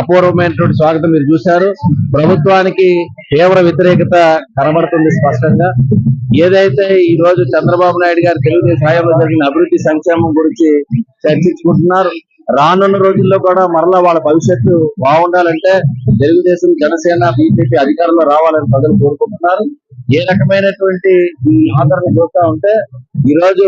అపూర్వమైనటువంటి స్వాగతం మీరు చూశారు. ప్రభుత్వానికి తీవ్ర వ్యతిరేకత కనబడుతుంది స్పష్టంగా. ఏదైతే ఈ రోజు చంద్రబాబు నాయుడు గారు తెలుగుదేశం హయాంలో జరిగిన అభివృద్ధి సంక్షేమం గురించి చర్చించుకుంటున్నారు. రానున్న రోజుల్లో కూడా మరలా వాళ్ళ భవిష్యత్తు బాగుండాలంటే తెలుగుదేశం జనసేన బీజేపీ అధికారంలో రావాలని ప్రజలు కోరుకుంటున్నారు. ఏ రకమైనటువంటి ఈ ఆదరణ చూస్తా ఉంటే ఈ రోజు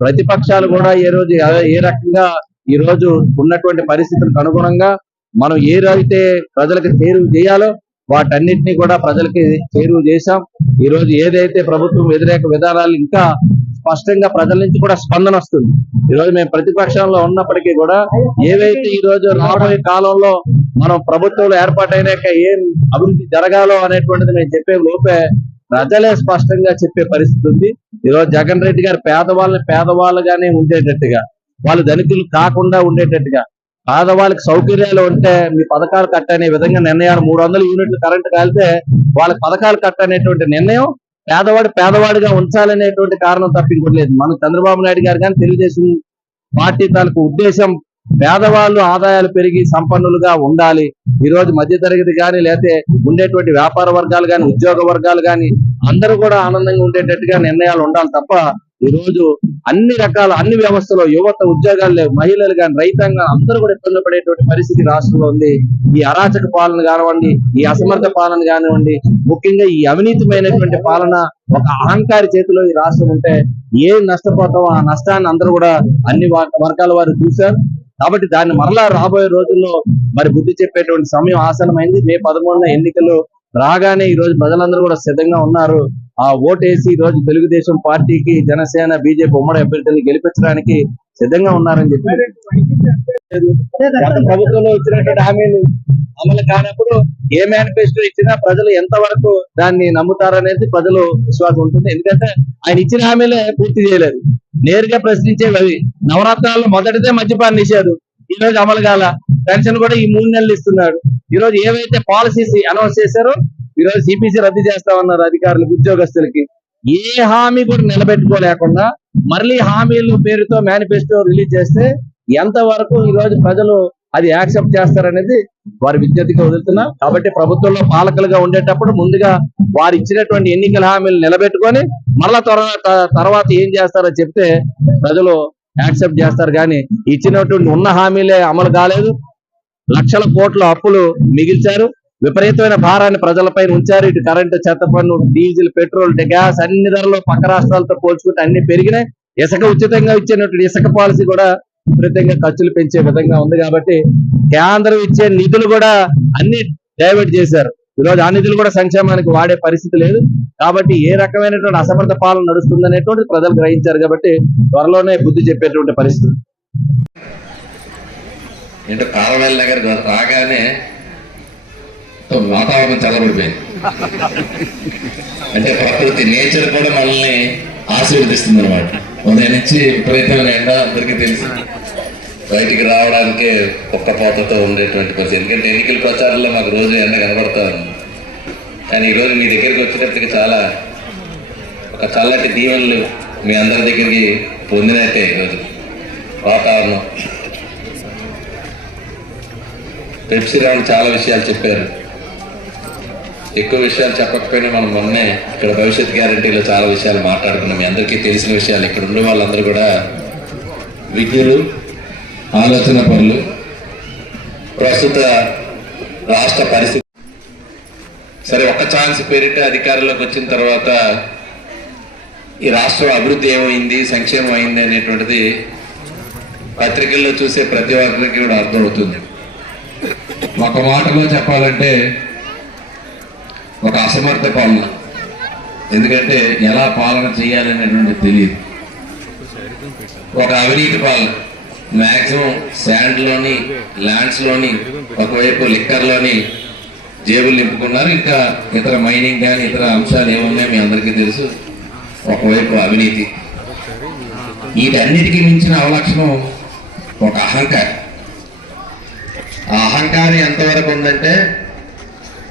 ప్రతిపక్షాలు కూడా ఏ రోజు ఏ రకంగా ఈ రోజు ఉన్నటువంటి పరిస్థితులకు అనుగుణంగా మనం ఏదైతే ప్రజలకు చేరువు చేయాలో వాటన్నింటినీ కూడా ప్రజలకి చేరువు చేశాం. ఈ రోజు ఏదైతే ప్రభుత్వం వ్యతిరేక విధానాలు ఇంకా స్పష్టంగా ప్రజల నుంచి కూడా స్పందన వస్తుంది. ఈ రోజు మేము ప్రతిపక్షంలో ఉన్నప్పటికీ కూడా ఏవైతే ఈ రోజు రాబోయే కాలంలో మనం ప్రభుత్వంలో ఏర్పాటైనాక ఏం అభివృద్ధి జరగాలో అనేటువంటిది మేము చెప్పే లోపే ప్రజలే స్పష్టంగా చెప్పే పరిస్థితి ఉంది. ఈ రోజు జగన్ రెడ్డి గారు పేదవాళ్ళని పేదవాళ్ళుగానే ఉండేటట్టుగా వాళ్ళు ధనికులు కాకుండా ఉండేటట్టుగా పేదవాళ్ళకి సౌకర్యాలు ఉంటే మీ పథకాలు కట్టనే విధంగా నిర్ణయాలు మూడు వందల యూనిట్లు కరెంట్ కాలితే వాళ్ళకి పథకాలు కట్టనేటువంటి నిర్ణయం పేదవాడు పేదవాడిగా ఉంచాలనేటువంటి కారణం తప్పించుకోలేదు లేదు. మన చంద్రబాబు నాయుడు గారు కానీ తెలుగుదేశం పార్టీ తాలూకు ఉద్దేశం పేదవాళ్ళు ఆదాయాలు పెరిగి సంపన్నులుగా ఉండాలి. ఈ రోజు మధ్య తరగతి కానీ లేతే ఉండేటువంటి వ్యాపార వర్గాలు కానీ ఉద్యోగ వర్గాలు కానీ అందరూ కూడా ఆనందంగా ఉండేటట్టుగా నిర్ణయాలు ఉండాలి తప్ప ఈ రోజు అన్ని రకాల అన్ని వ్యవస్థలో యువత ఉద్యోగాలు లేవు మహిళలు కానీ రైతాంగం అందరూ కూడా ఇబ్బంది పడేటువంటి పరిస్థితి రాష్ట్రంలో ఉంది. ఈ అరాచక పాలన కానివ్వండి ఈ అసమర్థ పాలన కానివ్వండి ముఖ్యంగా ఈ అవినీతిమైనటువంటి పాలన ఒక అహంకారి చేతిలో ఈ రాష్ట్రం ఉంటే ఏం నష్టపోతామో ఆ నష్టాన్ని అందరూ కూడా అన్ని వర్గాల వారు చూశారు. కాబట్టి దాన్ని మరలా రాబోయే రోజుల్లో మరి బుద్ధి చెప్పేటువంటి సమయం ఆసనమైంది మే పదమూడున ఎన్నికలు రాగానే ఈ రోజు ప్రజలందరూ కూడా సిద్ధంగా ఉన్నారు. ఆ ఓటేసి ఈ రోజు తెలుగుదేశం పార్టీకి జనసేన బీజేపీ ఉమ్మడి అభ్యర్థుల్ని గెలిపించడానికి సిద్ధంగా ఉన్నారని చెప్పి గత ప్రభుత్వంలో ఇచ్చినటువంటి హామీలు అమలు కానప్పుడు ఏ మేనిఫెస్టో ఇచ్చినా ప్రజలు ఎంత వరకు దాన్ని నమ్ముతారనేది ప్రజలు విశ్వాసం ఉంటుంది. ఎందుకంటే ఆయన ఇచ్చిన హామీలే పూర్తి చేయలేదు. నేరుగా ప్రశ్నించేవి అవి. నవరత్నాల్లో మొదటిదే మద్యపాన్ని నిషేధం ఈ రోజు అమలు కాల. పెన్షన్ కూడా ఈ మూడు నెలలు ఇస్తున్నాడు. ఈ రోజు ఏవైతే పాలసీస్ అనౌన్స్ చేశారో ఈ రోజు సిపిసి రద్దు చేస్తామన్నారు అధికారులకు ఉద్యోగస్తులకి. ఏ హామీ కూడా నిలబెట్టుకోలేకుండా మళ్ళీ హామీలు పేరుతో మేనిఫెస్టో రిలీజ్ చేస్తే ఎంత వరకు ఈ రోజు ప్రజలు అది యాక్సెప్ట్ చేస్తారనేది వారి విజ్ఞతగా వదులుతున్నా. కాబట్టి ప్రభుత్వంలో పాలకులుగా ఉండేటప్పుడు ముందుగా వారు ఇచ్చినటువంటి ఎన్నికల హామీలు నిలబెట్టుకొని మళ్ళా త్వర- త- తర్వాత ఏం చేస్తారో చెప్తే ప్రజలు యాక్సెప్ట్ చేస్తారు. కానీ ఇచ్చినటువంటి ఉన్న హామీలే అమలు కాలేదు. లక్షల కోట్ల అప్పులు మిగిల్చారు. విపరీతమైన భారాన్ని ప్రజలపైన ఉంచారు. ఇటు కరెంటు చెత్త పన్ను డీజిల్ పెట్రోల్ గ్యాస్ అన్ని ధరలు పక్క రాష్ట్రాలతో పోల్చుకుంటే అన్ని పెరిగినాయి. ఇసుక ఉచితంగా ఇచ్చేటువంటి ఇసుక పాలసీ కూడా విపరీతంగా ఖర్చులు పెంచే విధంగా ఉంది కాబట్టి కేంద్రం ఇచ్చే నిధులు కూడా అన్ని డైవర్ట్ చేశారు. ఈరోజు ఆ నిధులు కూడా సంక్షేమానికి వాడే పరిస్థితి లేదు. కాబట్టి ఏ రకమైనటువంటి అసమర్థ పాలన నడుస్తుందనేటువంటి ప్రజలు గ్రహించారు కాబట్టి త్వరలోనే బుద్ధి చెప్పేటువంటి పరిస్థితి. ఏంటో కారవేల నగర్ రాగానే వాతావరణం చల్లబడిపోయింది. అంటే ప్రకృతి నేచర్ కూడా మనల్ని ఆశీర్వదిస్తుంది అనమాట ఉదయం నుంచి విపరీతమైన ఎండ అందరికీ తెలుసు. బయటికి రావడానికి ఒక్క పోతతో ఉండేటువంటి పరిస్థితి. ఎందుకంటే ఎన్నికల ప్రచారంలో మాకు రోజు ఎండ కనబడతా ఉంది. కానీ ఈరోజు మీ దగ్గరికి వచ్చినప్పటికి చాలా ఒక చల్లటి దీవెనలు మీ అందరి దగ్గరికి పొందినట్టే ఈరోజు వాతావరణం. పెప్సీ రావులు చాలా విషయాలు చెప్పారు. ఎక్కువ విషయాలు చెప్పకపోయినా మనం మొన్నే ఇక్కడ భవిష్యత్ గ్యారంటీలో చాలా విషయాలు మాట్లాడుకున్నాం. మీ అందరికీ తెలిసిన విషయాలు ఇక్కడ ఉండే వాళ్ళందరూ కూడా విద్యులు ఆలోచన పనులు ప్రస్తుత రాష్ట్ర పరిస్థితి. సరే ఒక్క ఛాన్స్ పేరిట అధికారంలోకి వచ్చిన తర్వాత ఈ రాష్ట్రం అభివృద్ధి ఏమైంది సంక్షేమం అయింది అనేటువంటిది పత్రికల్లో చూసే ప్రతి ఒక్కరికి కూడా అర్థమవుతుంది. ఒక మాటలో చెప్పాలంటే ఒక అసమర్థ పాలన. ఎందుకంటే ఎలా పాలన చేయాలనేటువంటి తెలియదు. ఒక అవినీతి పాలన. మ్యాక్సిమం శాండ్లోని ల్యాండ్స్లోని ఒకవైపు లిక్కర్లోని జేబులు నింపుకున్నారు. ఇంకా ఇతర మైనింగ్ కానీ ఇతర అంశాలు ఏమున్నాయో మీ అందరికీ తెలుసు. ఒకవైపు అవినీతి. వీటన్నిటికీ మించిన అవలక్షణం ఒక అహంకారం. ఆ అహంకారం ఎంతవరకు ఉందంటే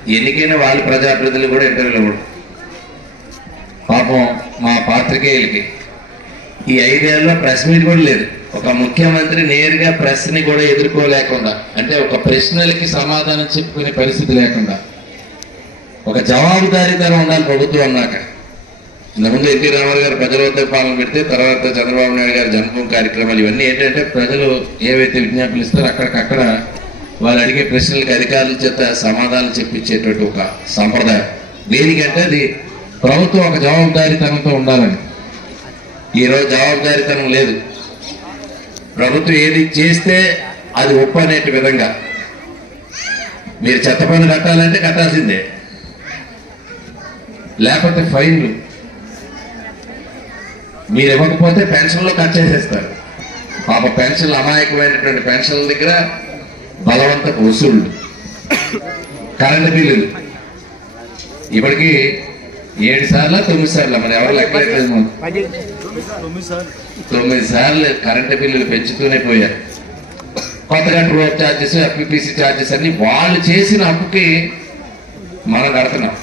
ఎన్నికైన వాళ్ళ ప్రజాప్రతినిధులు కూడా ఇంటర్వ్యూలు కూడా పాపం మా పాత్రికేయులకి. ఈ ఐదేళ్ళలో ప్రెస్ మీట్ కూడా లేదు. ఒక ముఖ్యమంత్రి నేరుగా ప్రెస్ని కూడా ఎదుర్కోలేకుండా అంటే ఒక ప్రశ్నలకి సమాధానం చెప్పుకునే పరిస్థితి లేకుండా ఒక జవాబుదారీతనం ఉండాలి ప్రభుత్వం అన్నాక ఇంతకుముందు ఎన్టీ రామారావు గారు ప్రజలతో పాలన పెడితే తర్వాత చంద్రబాబు నాయుడు గారి జన్మభూమి కార్యక్రమాలు ఇవన్నీ ఏంటంటే ప్రజలు ఏవైతే విజ్ఞాపనలు ఇస్తారో అక్కడికక్కడ వాళ్ళు అడిగే ప్రశ్నలకు అధికారుల చేత సమాధానం చెప్పించేటువంటి ఒక సంప్రదాయం. దేనికంటే అది ప్రభుత్వం ఒక జవాబుదారీతనంతో ఉండాలని. ఈరోజు జవాబుదారీతనం లేదు. ప్రభుత్వం ఏది చేస్తే అది ఒప్పు అనేటి విధంగా. మీరు చెత్త పన్ను కట్టాలంటే కట్టాల్సిందే. లేకపోతే ఫైన్లు. మీరు ఇవ్వకపోతే పెన్షన్లో కట్ చేసేస్తారు. పాప పెన్షన్లు అమాయకమైనటువంటి పెన్షన్ల దగ్గర బలవంత వసూళ్ళు కరెంటు బిల్లులు ఇప్పటికి ఏడు సార్లు తొమ్మిది సార్లు మరి ఎవరు లెక్కలేదు తొమ్మిది సార్లు కరెంటు బిల్లులు పెంచుతూనే పోయారు. కొత్తగా ట్రూ ఛార్జెస్ ఎఫ్పిపిసి ఛార్జెస్ అన్ని వాళ్ళు చేసిన అప్పుకి మనం కడుతున్నాం.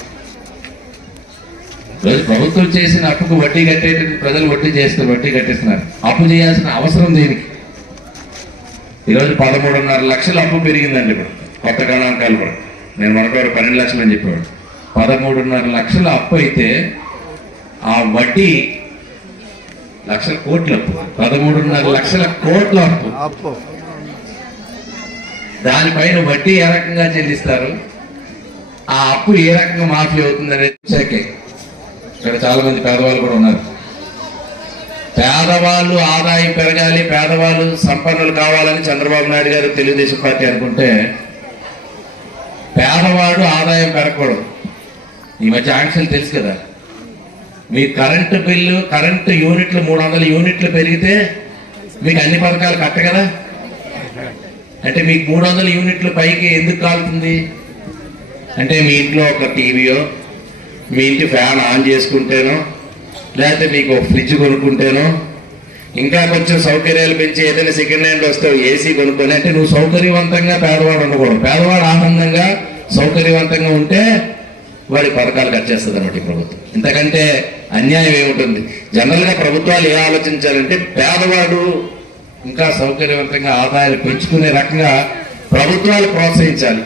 రోజు ప్రభుత్వం చేసిన అప్పుకు వడ్డీ కట్టేటట్టు ప్రజలు వడ్డీ చేస్తారు వడ్డీ కట్టేస్తున్నారు. అప్పు చేయాల్సిన అవసరం దేనికి? ఈరోజు పదమూడున్నర లక్షల అప్పు పెరిగిందండి ఇప్పుడు. కొత్త గణాంకాలు కూడా. నేను మనకు పన్నెండు లక్షలు అని చెప్పాడు పదమూడున్నర లక్షల అప్పు అయితే ఆ వడ్డీ లక్షల కోట్ల అప్పు. పదమూడున్నర లక్షల కోట్ల అప్పు. దానిపైన వడ్డీ ఏ రకంగా చెల్లిస్తారు? ఆ అప్పు ఏ రకంగా మాఫీ అవుతుందనే వచ్చాకే ఇక్కడ చాలా మంది పేదవాళ్ళు కూడా ఉన్నారు. పేదవాళ్ళు ఆదాయం పెరగాలి పేదవాళ్ళు సంపన్నులు కావాలని చంద్రబాబు నాయుడు గారు తెలుగుదేశం పార్టీ అనుకుంటే పేదవాడు ఆదాయం పెరగకూడదు. ఈ మధ్య ఆంక్షలు తెలుసు కదా. మీ కరెంటు బిల్లు కరెంటు యూనిట్లు మూడు వందల యూనిట్లు పెరిగితే మీకు అన్ని పథకాలు కట్ట కదా? అంటే మీకు మూడు వందల యూనిట్లు పైకి ఎందుకు కాలుతుంది? అంటే మీ ఇంట్లో ఒక టీవీయో మీ ఇంటి ఫ్యాన్ ఆన్ చేసుకుంటేనో లేకపోతే మీకు ఫ్రిడ్జ్ కొనుక్కుంటేనో ఇంకా కొంచెం సౌకర్యాలు పెంచి ఏదైనా సెకండ్ హ్యాండ్ వస్తావు ఏసీ కొనుక్కొని అంటే నువ్వు సౌకర్యవంతంగా పేదవాడు ఉండకూడదు. పేదవాడు ఆనందంగా సౌకర్యవంతంగా ఉంటే వాడి పథకాలు కట్ చేస్తుంది అన్నమాట ఈ ప్రభుత్వం. ఇంతకంటే అన్యాయం ఏముంటుంది? జనరల్గా ప్రభుత్వాలు ఏ ఆలోచించాలంటే పేదవాడు ఇంకా సౌకర్యవంతంగా ఆదాయాలు పెంచుకునే రకంగా ప్రభుత్వాలు ప్రోత్సహించాలి.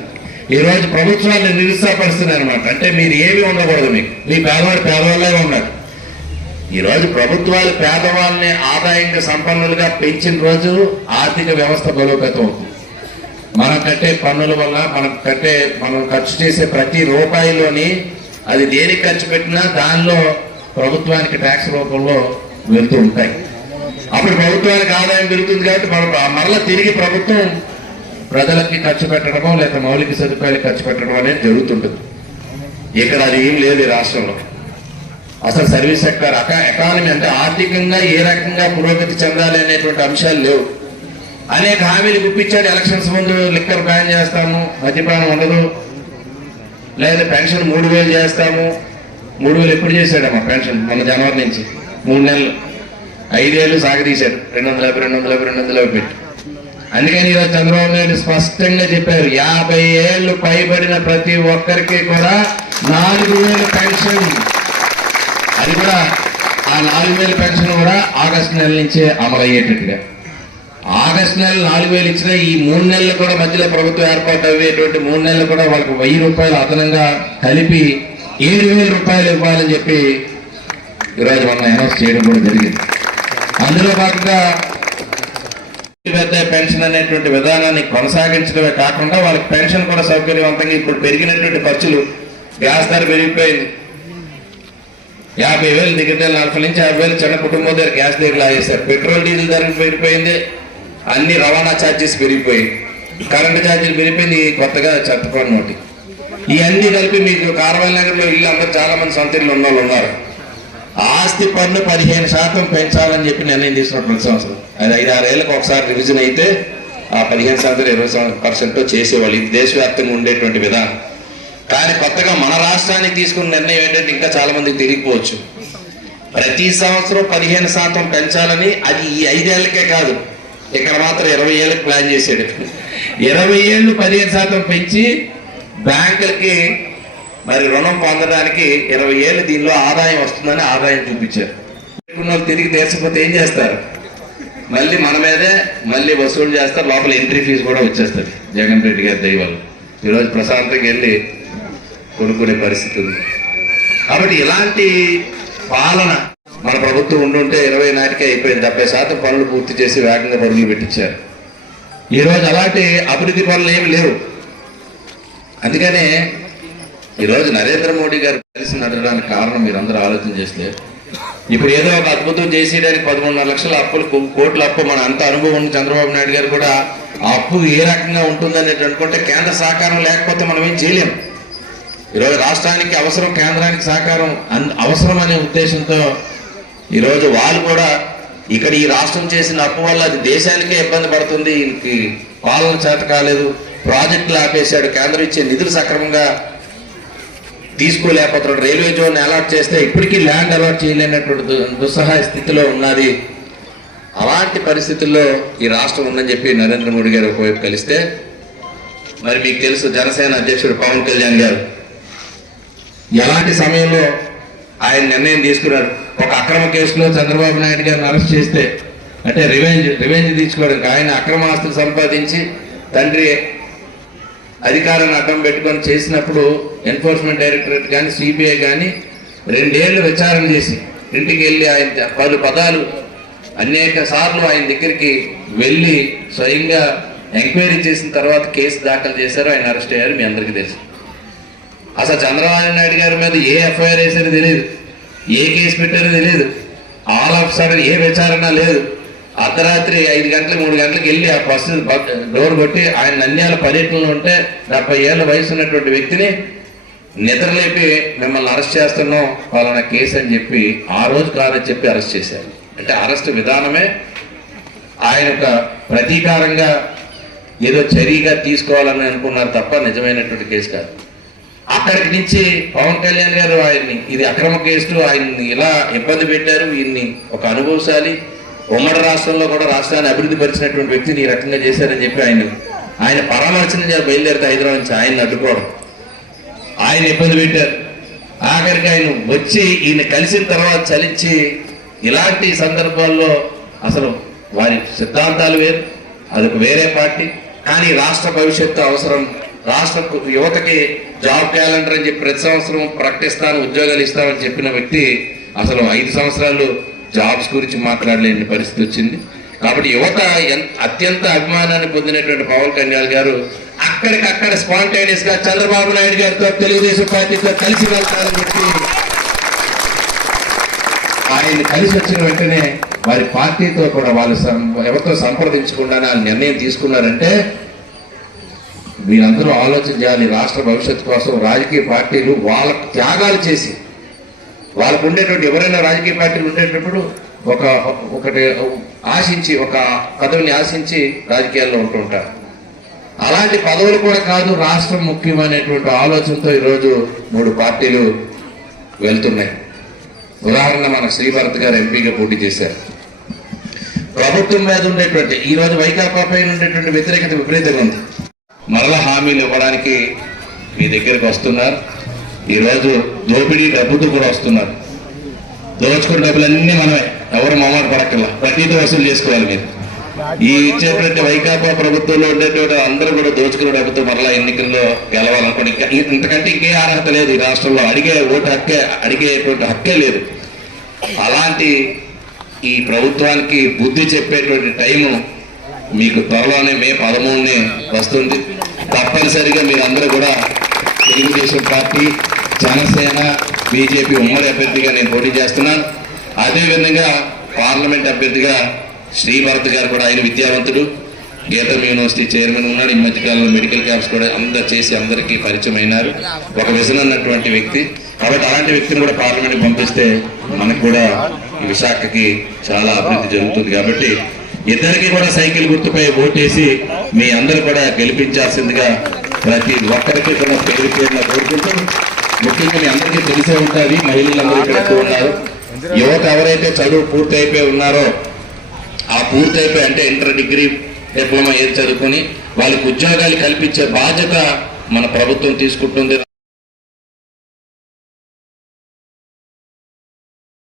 ఈ రోజు ప్రభుత్వాలు అనమాట అంటే మీరు ఏమి ఉండకూడదు మీకు. మీ పేదవాడు పేదవాళ్ళే ఉన్నారు ఈ రోజు ప్రభుత్వాలు పేదవాళ్ళని ఆదాయంగా సంపన్నులుగా పెంచిన రోజు ఆర్థిక వ్యవస్థ బలోపేతం అవుతుంది. మనం కట్టే పన్నుల వల్ల మనం కట్టే మనం ఖర్చు చేసే ప్రతి రూపాయిలోని అది దేనికి ఖర్చు పెట్టినా దానిలో ప్రభుత్వానికి ట్యాక్స్ రూపంలో వెళ్తూ ఉంటాయి. అప్పుడు ప్రభుత్వానికి ఆదాయం పెరుగుతుంది కాబట్టి మనం మరలా తిరిగి ప్రభుత్వం ప్రజలకి ఖర్చు పెట్టడమో లేదా మౌలిక సదుపాయాలు ఖర్చు పెట్టడం అనేది జరుగుతుంటుంది. ఇక్కడ అది ఏం లేదు రాష్ట్రంలో. అసలు సర్వీస్ సెక్టర్ ఎకానమీ అంటే ఆర్థికంగా ఏ రకంగా పురోగతి చెందాలి అనేటువంటి అంశాలు లేవు. అనేక హామీలు గుప్పించాడు ఎలక్షన్స్ ముందు లిక్కర్ బ్యాన్ చేస్తాము మద్యపానం ఉండదు. లేదా పెన్షన్ మూడు వేలు చేస్తాము. మూడు వేలు ఎప్పుడు చేశాడమ్మా పెన్షన్? మొన్న జనవరి నుంచి. మూడు నెలలు. ఐదేళ్ళు సాగదీశారు రెండు వందల యాభై రెండు వందల యాభై రెండు వందల యాభై పెట్టి. అందుకని ఈరోజు చంద్రబాబు నాయుడు స్పష్టంగా చెప్పారు యాభై ఏళ్ళు పైబడిన ప్రతి ఒక్కరికి కూడా నాలుగు వేలు పెన్షన్. అది కూడా ఆ నాలుగు వేల పెన్షన్ కూడా ఆగస్టు నెల నుంచే అమలు అయ్యేటట్టుగా ఆగస్టు నెల నాలుగు వేలు ఇచ్చిన ఈ మూడు నెలలు కూడా మధ్యలో ప్రభుత్వం ఏర్పాటు అయ్యేటువంటి మూడు నెలలు కూడా వాళ్ళకి వెయ్యి రూపాయలు అదనంగా కలిపి ఏడు వేల రూపాయలు ఇవ్వాలని చెప్పి ఈరోజు మనం అనౌన్స్ చేయడం కూడా జరిగింది. అందులో భాగంగా పెద్ద పెన్షన్ అనేటువంటి విధానాన్ని కొనసాగించడమే కాకుండా వాళ్ళకి పెన్షన్ కూడా సౌకర్యవంతంగా ఇప్పుడు పెరిగినటువంటి ఖర్చులు గ్యాస్ ధర పెరిగిపోయింది. యాభై వేలు దిగితే నలభై నుంచి యాభై వేలు చిన్న కుటుంబం దగ్గర గ్యాస్ దగ్గర లాగేశారు. పెట్రోల్ డీజిల్ ధరలు పెరిగిపోయింది. అన్ని రవాణా ఛార్జెస్ పెరిగిపోయాయి. కరెంటు ఛార్జీలు పెరిగిపోయింది కొత్తగా చెత్తపడి నోటి. ఇవన్నీ కలిపి మీకు కార్వాల నగర్లో ఇల్లు అందరూ చాలా మంది సొంత ఇల్లు ఉన్న వాళ్ళు ఉన్నారు. ఆస్తి పన్ను పదిహేను శాతం పెంచాలని చెప్పి నిర్ణయం తీసుకున్న ప్రతి సంవత్సరం. అది ఐదు ఆరు ఏళ్ళకి ఒకసారి రివిజన్ అయితే ఆ పదిహేను శాతం ఇరవై పర్సెంట్ చేసేవాళ్ళు. ఇది దేశవ్యాప్తంగా ఉండేటువంటి విధానం. కానీ కొత్తగా మన రాష్ట్రానికి తీసుకున్న నిర్ణయం ఏంటంటే ఇంకా చాలా మందికి తిరిగిపోవచ్చు. ప్రతి సంవత్సరం పదిహేను శాతం పెంచాలని అది ఈ ఐదేళ్ళకే కాదు. ఇక్కడ మాత్రం ఇరవై ఏళ్ళకి ప్లాన్ చేశాడు. ఇరవై ఏళ్ళు పదిహేను శాతం పెంచి బ్యాంకులకి మరి రుణం పొందడానికి ఇరవై ఏళ్ళు దీనిలో ఆదాయం వస్తుందని ఆదాయం చూపించారు. వాళ్ళు తిరిగి తీర్చకపోతే ఏం చేస్తారు? మళ్ళీ మన మీదే మళ్ళీ వసూలు చేస్తారు లోపల ఎంట్రీ ఫీజు కూడా వచ్చేస్తుంది. జగన్ రెడ్డి గారి దయ వల్ల. ఈరోజు ప్రశాంతంగా వెళ్ళి కొనుక్కునే పరిస్థితి ఉంది. కాబట్టి ఇలాంటి పాలన మన ప్రభుత్వం ఉండుంటే ఇరవై నాటికే అయిపోయింది. డెబ్బై శాతం పనులు పూర్తి చేసి వేగంగా పనులు పెట్టించారు. ఈరోజు అలాంటి అభివృద్ధి పనులు ఏమి లేవు. అందుకనే ఈరోజు నరేంద్ర మోడీ గారు కలిసి నడడానికి కారణం మీరందరూ ఆలోచన చేస్తే ఇప్పుడు ఏదో ఒక అద్భుతం చేసేయడానికి పదమూడున్నర లక్షల అప్పులు కోట్ల అప్పు మన అంత అనుభవం ఉన్న చంద్రబాబు నాయుడు గారు కూడా ఆ అప్పు ఏ రకంగా ఉంటుందని అనుకుంటే కేంద్ర సహకారం లేకపోతే మనం ఏం చేయలేం. ఈరోజు రాష్ట్రానికి అవసరం కేంద్రానికి సహకారం అన్- అవసరం అనే ఉద్దేశంతో ఈరోజు వాళ్ళు కూడా ఇక్కడ ఈ రాష్ట్రం చేసిన అప్పు వల్ల అది దేశానికే ఇబ్బంది పడుతుంది ఈయనకి పాలన చేత కాలేదు ప్రాజెక్టులు ఆపేశాడు కేంద్రం ఇచ్చే నిధులు సక్రమంగా తీసుకోలేకపోతున్నాడు రైల్వే జోన్ అలాట్ చేస్తే ఇప్పటికీ ల్యాండ్ అలాట్ చేయలేనటువంటి దుస్సహాయ స్థితిలో ఉన్నది. అలాంటి పరిస్థితుల్లో ఈ రాష్ట్రం ఉందని చెప్పి నరేంద్ర మోడీ గారు ఒకవైపు కలిస్తే మరి మీకు తెలుసు జనసేన అధ్యక్షుడు పవన్ కళ్యాణ్ గారు ఎలాంటి సమయంలో ఆయన నిర్ణయం తీసుకున్నారు? ఒక అక్రమ కేసులో చంద్రబాబు నాయుడు గారిని అరెస్ట్ చేస్తే అంటే రివెంజ్ రివెంజ్ తీసుకోవడానికి ఆయన అక్రమ ఆస్తులు సంపాదించి తండ్రి అధికారాన్ని అడ్డం పెట్టుకొని చేసినప్పుడు ఎన్ఫోర్స్మెంట్ డైరెక్టరేట్ కానీ సిబిఐ కానీ రెండేళ్ళు విచారణ చేసి ఇంటికి వెళ్ళి ఆయన పలు పదాలు అనేక సార్లు ఆయన దగ్గరికి వెళ్ళి స్వయంగా ఎంక్వైరీ చేసిన తర్వాత కేసు దాఖలు చేశారు. ఆయన అరెస్ట్ అయ్యారు. మీ అందరికీ తెలుసు. అసలు చంద్రబాబు నాయుడు గారి మీద ఏ ఎఫ్ఐఆర్ వేసారో తెలియదు. ఏ కేసు పెట్టారో తెలియదు. ఆల్ ఆఫ్ సడన్ ఏ విచారణ లేదు. అర్ధరాత్రి ఐదు గంటలు మూడు గంటలకు వెళ్ళి ఆ బస్సు డోర్ కొట్టి ఆయన నంద్యాల పర్యటనలో ఉంటే డెబ్బై ఏళ్ళ వయసు ఉన్నటువంటి వ్యక్తిని నిద్రలేపి మిమ్మల్ని అరెస్ట్ చేస్తున్నాం పలానా కేసు అని చెప్పి ఆ రోజు కాదని చెప్పి అరెస్ట్ చేశారు. అంటే అరెస్ట్ విధానమే ఆయన ఒక ప్రతీకారంగా ఏదో చర్యగా తీసుకోవాలని అనుకున్నారు తప్ప నిజమైనటువంటి కేసు కాదు. అక్కడి నుంచి పవన్ కళ్యాణ్ గారు ఆయన్ని ఇది అక్రమ కేసులు ఆయన్ని ఇలా ఇబ్బంది పెట్టారు ఈయన్ని ఒక అనుభవశాలి ఉమ్మడి రాష్ట్రంలో కూడా రాష్ట్రాన్ని అభివృద్ధి పరిచినటువంటి వ్యక్తిని ఈ రకంగా చేశారని చెప్పి ఆయన ఆయన పరామర్శన బయలుదేరితే హైదరాబాద్ నుంచి ఆయన్ని అడ్డుకోవడం. ఆయన ఇబ్బంది పెట్టారు. ఆఖరికి ఆయన వచ్చి ఈయన కలిసిన తర్వాత చలించి ఇలాంటి సందర్భాల్లో అసలు వారి సిద్ధాంతాలు వేరు అదొక వేరే పార్టీ. కానీ రాష్ట్ర భవిష్యత్తు అవసరం రాష్ట్రం యువతకి జాబ్ క్యాలెండర్ అని చెప్పి ప్రతి సంవత్సరం ప్రకటిస్తాను ఉద్యోగాలు ఇస్తామని చెప్పిన వ్యక్తి అసలు ఐదు సంవత్సరాలు జాబ్స్ గురించి మాట్లాడలేని పరిస్థితి వచ్చింది. కాబట్టి యువత అత్యంత అభిమానాన్ని పొందినటువంటి పవన్ కళ్యాణ్ గారు అక్కడికక్కడ స్పాంటేనియస్గా చంద్రబాబు నాయుడు గారితో తెలుగుదేశం పార్టీతో కలిసి వెళ్తారని చెప్పి ఆయన కలిసి వచ్చిన వెంటనే వారి పార్టీతో కూడా వాళ్ళు సం- ఎవరితో సంప్రదించకుండానే వాళ్ళు నిర్ణయం తీసుకున్నారంటే మీరందరూ ఆలోచన చేయాలి రాష్ట్ర భవిష్యత్తు కోసం రాజకీయ పార్టీలు వాళ్ళ త్యాగాలు చేసి వాళ్ళకు ఉండేటువంటి ఎవరైనా రాజకీయ పార్టీలు ఉండేటప్పుడు ఒక ఒకటి ఆశించి ఒక పదవిని ఆశించి రాజకీయాల్లో ఉంటుంటారు అలాంటి పదవులు కూడా కాదు రాష్ట్రం ముఖ్యమైనటువంటి ఆలోచనతో ఈరోజు మూడు పార్టీలు వెళ్తున్నాయి. ఉదాహరణ మన శ్రీభరత్ గారు ఎంపీగా పోటీ చేశారు. ప్రభుత్వం మీద ఉండేటువంటి ఈ రోజు వైకాపా పైన ఉండేటువంటి వ్యతిరేకత విపరీతంగా ఉంది. మరల హామీలు ఇవ్వడానికి మీ దగ్గరికి వస్తున్నారు. ఈరోజు దోపిడీ డబ్బుతో కూడా వస్తున్నారు. దోచుకున్న డబ్బులన్నీ మనమే ఎవరు మామూలు పడక్కల ప్రతిదీ వసూలు చేసుకోవాలి మీరు. ఈ ఇచ్చేటువంటి వైకాపా ప్రభుత్వంలో ఉండేటువంటి అందరూ కూడా దోచుకున్న డబ్బుతో మరలా ఎన్నికల్లో గెలవాలనుకోండి ఇంకా ఇంతకంటే ఇంకే అర్హత లేదు ఈ రాష్ట్రంలో. అడిగే ఓటు హక్కే అడిగేటువంటి హక్కే లేదు. అలాంటి ఈ ప్రభుత్వానికి బుద్ధి చెప్పేటువంటి టైము మీకు త్వరలోనే మే పదమూడునే వస్తుంది. తప్పనిసరిగా మీరందరూ కూడా తెలుగుదేశం పార్టీ జనసేన బీజేపీ ఉమ్మడి అభ్యర్థిగా నేను పోటీ చేస్తున్నాను. అదేవిధంగా పార్లమెంట్ అభ్యర్థిగా శ్రీభరత్ గారు కూడా ఆయన విద్యావంతుడు. గీతం యూనివర్సిటీ చైర్మన్ ఉన్నాడు. ఈ మధ్యకాలంలో మెడికల్ క్యాంప్స్ కూడా అందరు చేసి అందరికీ పరిచయం అయినారు. ఒక విజన్ అన్నటువంటి వ్యక్తి. కాబట్టి అలాంటి వ్యక్తిని కూడా పార్లమెంట్కి పంపిస్తే మనకు కూడా విశాఖకి చాలా అభివృద్ధి జరుగుతుంది. కాబట్టి ఇద్దరికి కూడా సైకిల్ గుర్తుపై ఓటేసి మీ అందరు కూడా గెలిపించాల్సిందిగా ప్రతి ఒక్కరికి కూడా పేరు పేరున కోరుకుంటూ ముఖ్యంగా మీ అందరికీ తెలిసే ఉంటుంది మహిళలందరూ ఇక్కడ ఎక్కువ ఉన్నారు. యువత ఎవరైతే చదువు పూర్తయిపోయి ఉన్నారో ఆ పూర్తయిపోయి అంటే ఇంటర్ డిగ్రీ డిప్లొమా ఏది చదువుకొని వాళ్ళకి ఉద్యోగాలు కల్పించే బాధ్యత మన ప్రభుత్వం తీసుకుంటుంది.